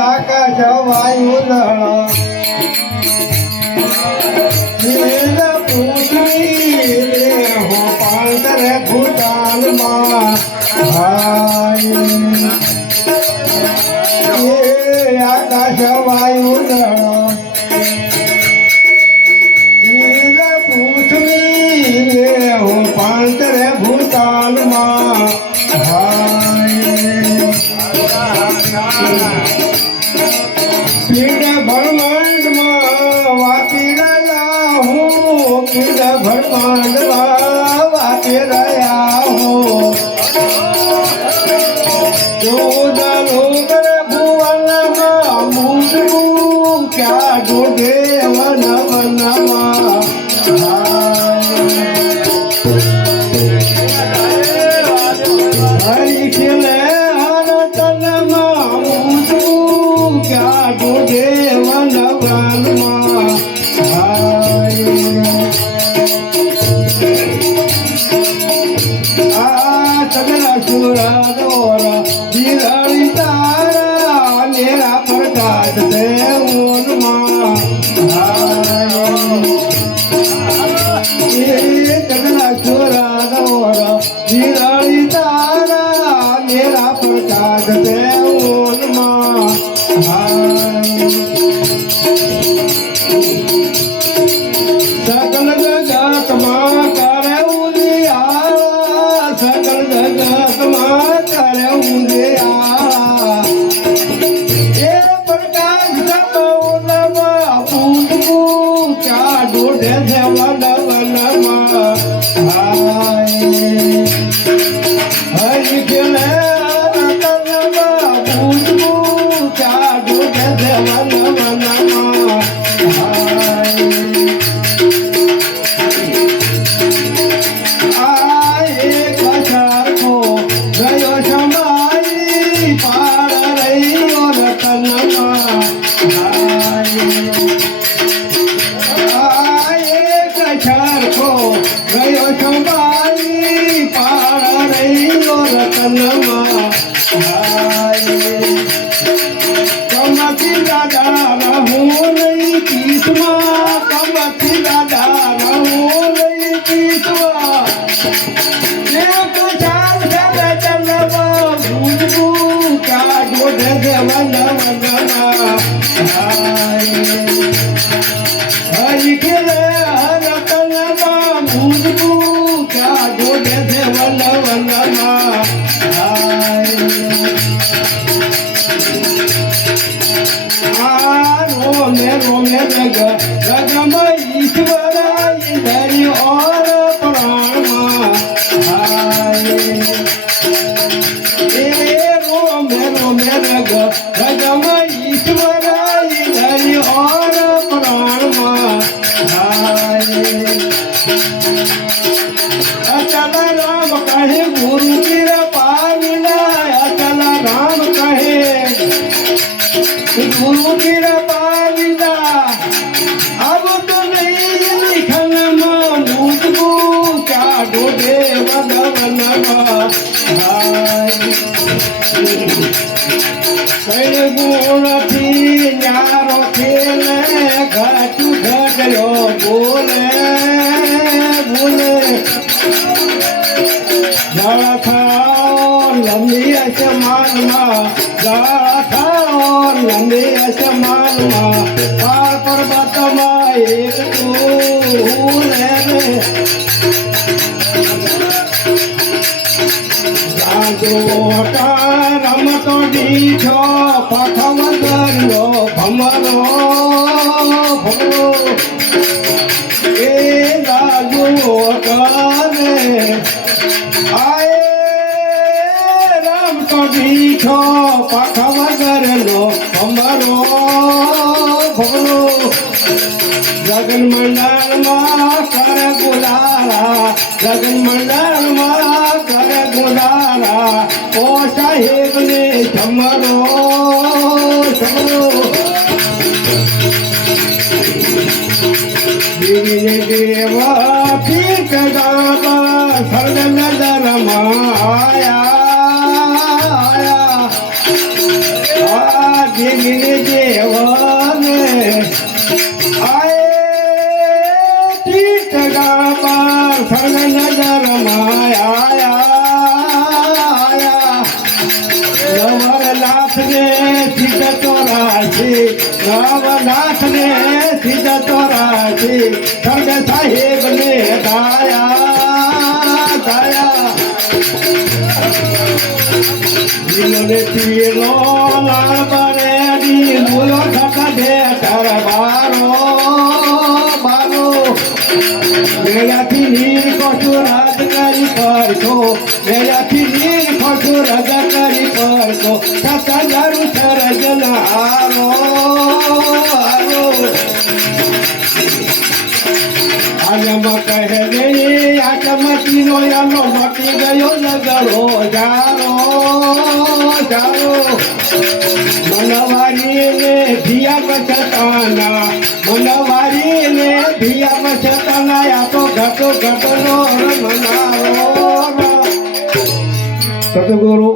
આકાશ વાયુ પૃથ્વી હો પાંતરે ભૂતાનમાં આકાશ વાયુ પૃથ્વી હો પાંતરે ભૂતાનમાં પીડ બ્રહ્માંડમાં વાપી રહ્યા હું પીડ બ્રહ્માંડમાં વાપી રહ્યા હું ભુવનમાં મૂકવું ક્યાં ઢૂંઢે વન વનમાં હરી ખીલે હરતનમાં મૂકવું ક્યાં ઢૂંઢે વન વનમાં આ ચગલા સુરા દોરા દિરળી તારા મેરા પ્રકાશ છે ઊનમાં ચગલા સુરા દોરા દિરળી તારા મેરા પ્રકાશ છે ઊનમાં સકલ જગતમાં કરે ઉદિયા સકલ જગતમાં કરે ઉદિયા એ પ્રકાશ સપોનમાં પૂજવું ક્યાં ઢૂંઢે છે વન વનમાં હરી ખીલે રતનમાં પૂજવું ક્યાં ઢૂંઢે છે વન વનમાં કમથી દાદા રહું નહીં પીસમાં કમથી દાદા રહું નહીં પીસમાં ભૂજવું ક્યાં ઢોઢે દેવન વનમાં હરી ખીલે હરતનમાં ભૂજવું ક્યાં ઢોઢે દેવન વનમાં રોમે જગ જગમાં ઈશ્વર ધરી ઓર પ્રાણમાં એ રોમે જગ જગમાં ઈશ્વર ધરી ઓર પ્રાણમાં અચલ રામ કહે ગુરુ ચિર પાવિના અચલ રામ કહે ગુરુ ચિર પાવિના अब तो नहीं लिखन मूजबू क्या ढूंढे वन वनमा कई गुण थी न्यारो खेले घटू घटयो बोले बोले जड़ा था लंबी आसमान में जड़ा था लंबी आसमान में पार पर्वत में एक तू रे રમતો દીઠો પથમ કર્યો ભમરો ભમરો એ રાજુ કરે આય રમતો દીઠો પથમ કર્યો ભમરો ભમરો જગન મંડળમાં કરે ગુલારા જગન મંડળમાં કરે ગુલારા ઓ સાહેબ ને સમરો સમરો દેવા પીક ગાવા સર્વ નજરમાં આયા જીવને પીલો લાલ બનેડી મૂલો થતા દે બારો બારો મેળાથી નીર કોઠું રાજ કરી પડતો મેળાથી નીર કોઠું રાજા કરી પડતો થતા જારું સરજના હારો હારો આજમાં કહે દે આજમતીનો યાનો મટી ગયો નગરો જારો જારો મનવારીને ધિયા બચતાના મનવારીને ધિયા બચતાના આ તો ઘટો ઘટનો મનાવો સતગુરુ